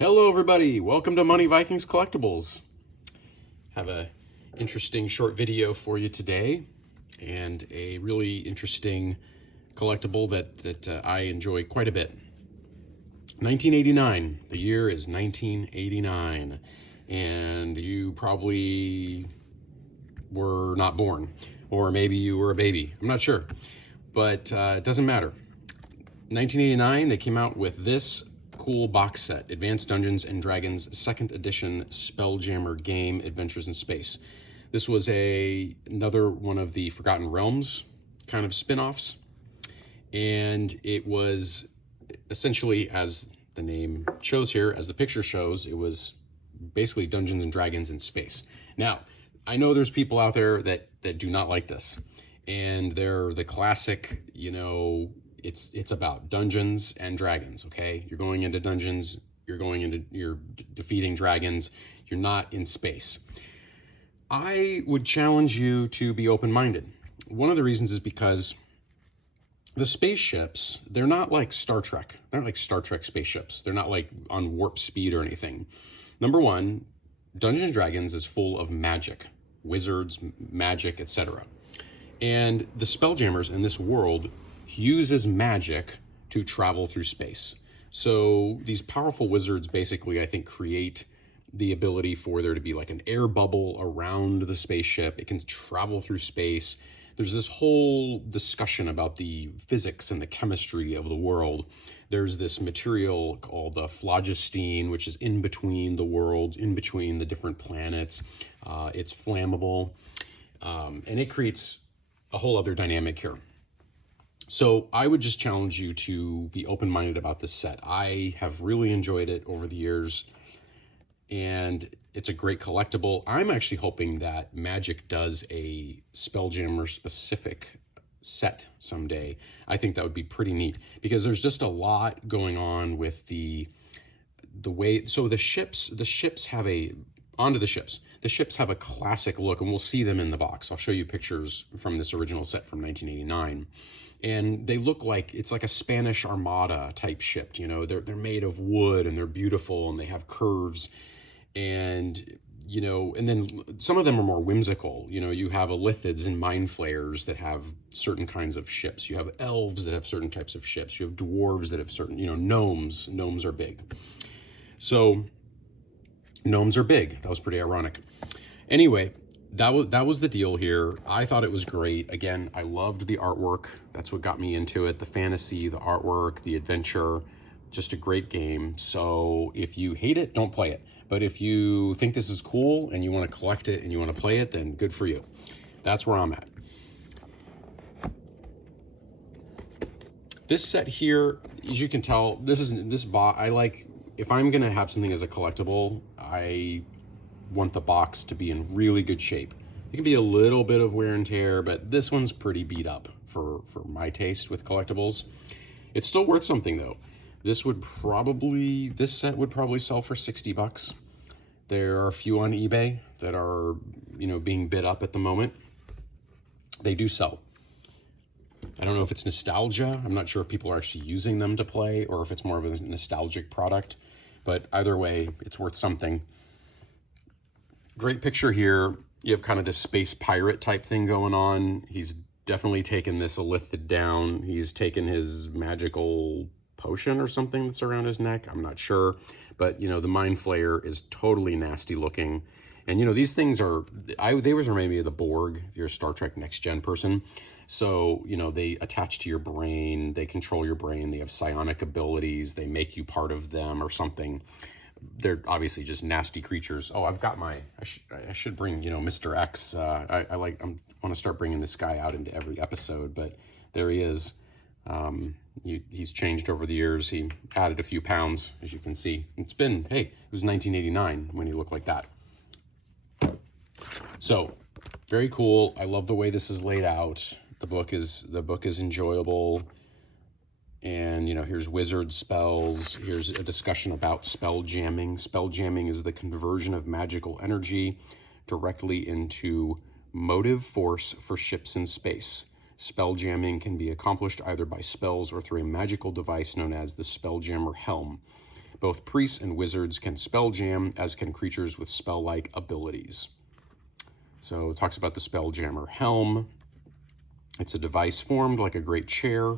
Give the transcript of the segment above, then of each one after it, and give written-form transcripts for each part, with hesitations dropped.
Hello everybody, welcome to Money Vikings Collectibles. Have a interesting short video for you today and a really interesting collectible that I enjoy quite a bit. 1989, the year is 1989, and you probably were not born, or maybe you were a baby, I'm not sure, but it doesn't matter. 1989, they came out with this cool box set, Advanced Dungeons & Dragons 2nd Edition Spelljammer Game, Adventures in Space. This was another one of the Forgotten Realms kind of spin-offs, and it was essentially, as the name shows here, as the picture shows, it was basically Dungeons & Dragons in space. Now, I know there's people out there that do not like this, and they're the classic, it's about Dungeons and Dragons, okay? You're going into dungeons, you're defeating dragons, you're not in space. I would challenge you to be open-minded. One of the reasons is because the spaceships, they're not like Star Trek. They're not like Star Trek spaceships. They're not like on warp speed or anything. Number one, Dungeons & Dragons is full of magic, wizards, magic, etc. And the Spelljammers in this world uses magic to travel through space. So these powerful wizards basically, I think, create the ability for there to be like an air bubble around the spaceship. It can travel through space. There's this whole discussion about the physics and the chemistry of the world. There's this material called the phlogiston, which is in between the worlds, in between the different planets. It's flammable, and it creates a whole other dynamic here. So I would just challenge you to be open-minded about this set. I have really enjoyed it over the years, and it's a great collectible. I'm actually hoping that Magic does a Spelljammer specific set someday. I think that would be pretty neat, because there's just a lot going on with the way. So the ships have onto the ships. The ships have a classic look, and we'll see them in the box. I'll show you pictures from this original set from 1989. And they look like, it's like a Spanish Armada type ship, they're made of wood, and they're beautiful, and they have curves. And, and then some of them are more whimsical. You have Illithids and Mind Flayers that have certain kinds of ships. You have elves that have certain types of ships. You have dwarves that have certain, gnomes. Gnomes are big. So gnomes are big. That was pretty ironic. Anyway, that was the deal here. I thought it was great. Again, I loved the artwork. That's what got me into it. The fantasy, the artwork, the adventure, just a great game. So if you hate it, don't play it. But if you think this is cool and you want to collect it and you want to play it, then good for you. That's where I'm at. This set here, as you can tell, I like, if I'm going to have something as a collectible, I want the box to be in really good shape. It can be a little bit of wear and tear, but this one's pretty beat up for my taste with collectibles. It's still worth something though. This set would probably sell for 60 bucks. There are a few on eBay that are, being bid up at the moment. They do sell. I don't know if it's nostalgia. I'm not sure if people are actually using them to play or if it's more of a nostalgic product, but either way, it's worth something. Great picture here. You have kind of this space pirate type thing going on. He's definitely taken this Illithid down. He's taken his magical potion or something that's around his neck. I'm not sure. But, the Mind Flayer is totally nasty looking. And, these things they remind me of the Borg, if you're a Star Trek Next Gen person. So, they attach to your brain. They control your brain. They have psionic abilities. They make you part of them or something. They're obviously just nasty creatures. Oh, I've got I should bring, Mr. X. I want to start bringing this guy out into every episode, but there he is. He's changed over the years. He added a few pounds, as you can see. It was 1989 when he looked like that. So, very cool. I love the way this is laid out. The book is enjoyable. And, here's wizard spells. Here's a discussion about spell jamming. Spell jamming is the conversion of magical energy directly into motive force for ships in space. Spell jamming can be accomplished either by spells or through a magical device known as the Spelljammer Helm. Both priests and wizards can spell jam, as can creatures with spell-like abilities. So it talks about the Spelljammer helm. It's a device formed like a great chair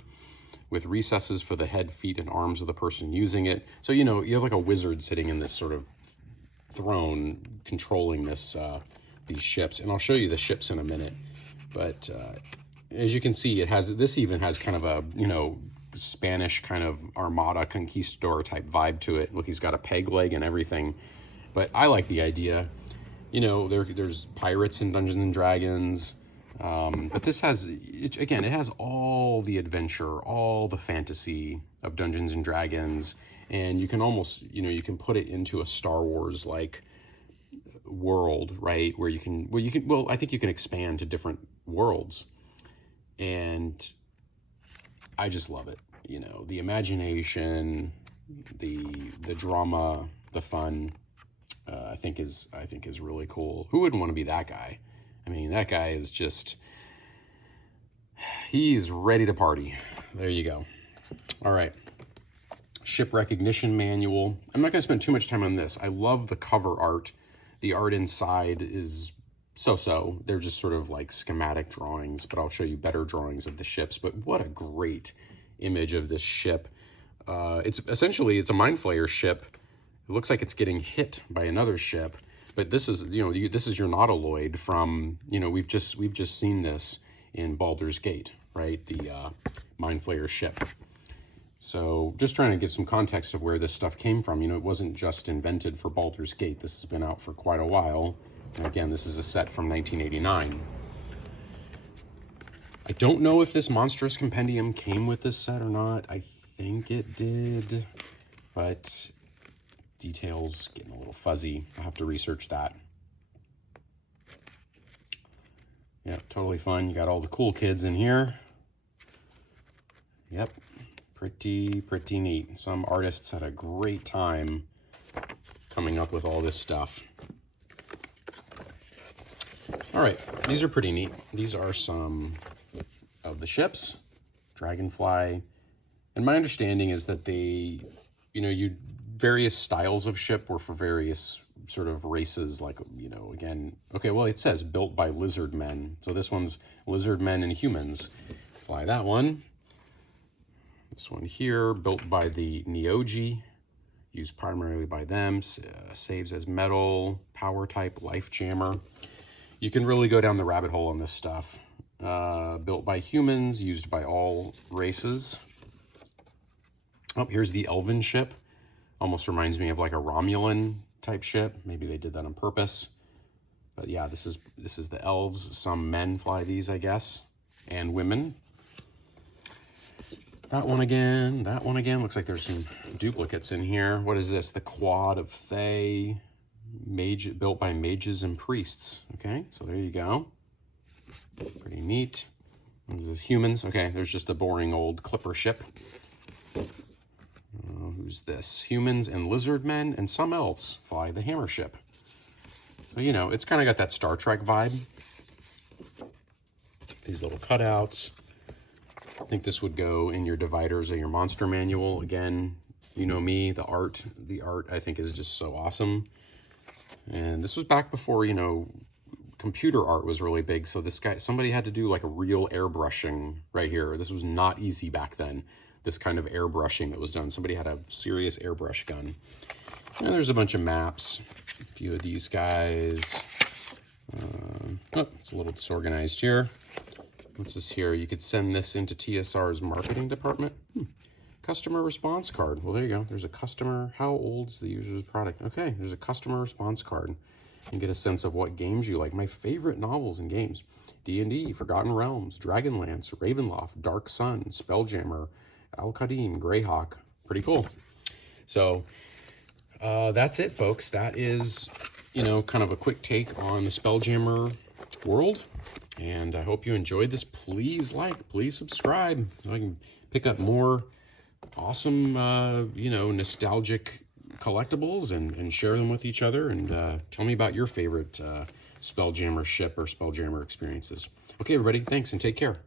with recesses for the head, feet, and arms of the person using it. So, you know, you have like a wizard sitting in this sort of throne controlling this these ships. And I'll show you the ships in a minute. But as you can see, this even has kind of a, you know, Spanish kind of Armada Conquistador type vibe to it. Look, he's got a peg leg and everything. But I like the idea. You know, there's pirates in Dungeons and Dragons, but this has, again, it has all the adventure, all the fantasy of Dungeons and Dragons, and you can almost, you know, you can put it into a Star Wars like world, right? Where you can, well, I think you can expand to different worlds, and I just love it. You know, the imagination, the drama, the fun. I think is really cool. Who wouldn't want to be that guy? I mean, that guy is just, he's ready to party. There you go. All right. Ship recognition manual. I'm not going to spend too much time on this. I love the cover art. The art inside is so-so. They're just sort of like schematic drawings, but I'll show you better drawings of the ships. But what a great image of this ship. It's essentially, it's a Mind Flayer ship. It looks like it's getting hit by another ship, but this is, you know, this is your Nautiloid from, you know, we've just seen this in Baldur's Gate, right? The Mind Flayer ship. So just trying to give some context of where this stuff came from. You know, it wasn't just invented for Baldur's Gate. This has been out for quite a while. And again, this is a set from 1989. I don't know if this Monstrous Compendium came with this set or not. I think it did, but details getting a little fuzzy. I'll have to research that. Yeah, totally fun. You got all the cool kids in here. Yep, pretty neat. Some artists had a great time coming up with all this stuff. All right, these are pretty neat. These are some of the ships, Dragonfly. And my understanding is that they, you know, various styles of ship were for various sort of races, like, you know, again, okay, well, it says built by lizard men. So this one's lizard men and humans. Fly that one. This one here, built by the Neogi, used primarily by them, saves as metal, power type, life jammer. You can really go down the rabbit hole on this stuff. Built by humans, used by all races. Oh, here's the Elven ship. Almost reminds me of like a Romulan type ship. Maybe they did that on purpose. But yeah, this is the elves. Some men fly these, I guess, and women. That one again. Looks like there's some duplicates in here. What is this? The Quad of Thay, built by mages and priests. Okay, so there you go. Pretty neat. What is this? Humans. Okay, there's just a boring old clipper ship. Who's this? Humans and lizard men and some elves fly the hammer ship. But, you know, it's kind of got that Star Trek vibe. These little cutouts. I think this would go in your dividers of your monster manual. Again, you know me, the art I think is just so awesome. And this was back before, you know, computer art was really big. So somebody had to do like a real airbrushing right here. This was not easy back then. This kind of airbrushing that was done. Somebody had a serious airbrush gun. And there's a bunch of maps. A few of these guys. Oh, it's a little disorganized here. What's this here? You could send this into TSR's marketing department. Customer response card. Well, there you go. There's a customer. How old's the user's product? Okay, there's a customer response card. And get a sense of what games you like. My favorite novels and games. D&D, Forgotten Realms, Dragonlance, Ravenloft, Dark Sun, Spelljammer, Al-Qadim, Greyhawk. Pretty cool. So that's it, folks. That is, you know, kind of a quick take on the Spelljammer world. And I hope you enjoyed this. Please like, please subscribe, so I can pick up more awesome, you know, nostalgic collectibles and share them with each other. And tell me about your favorite Spelljammer ship or Spelljammer experiences. Okay, everybody, thanks and take care.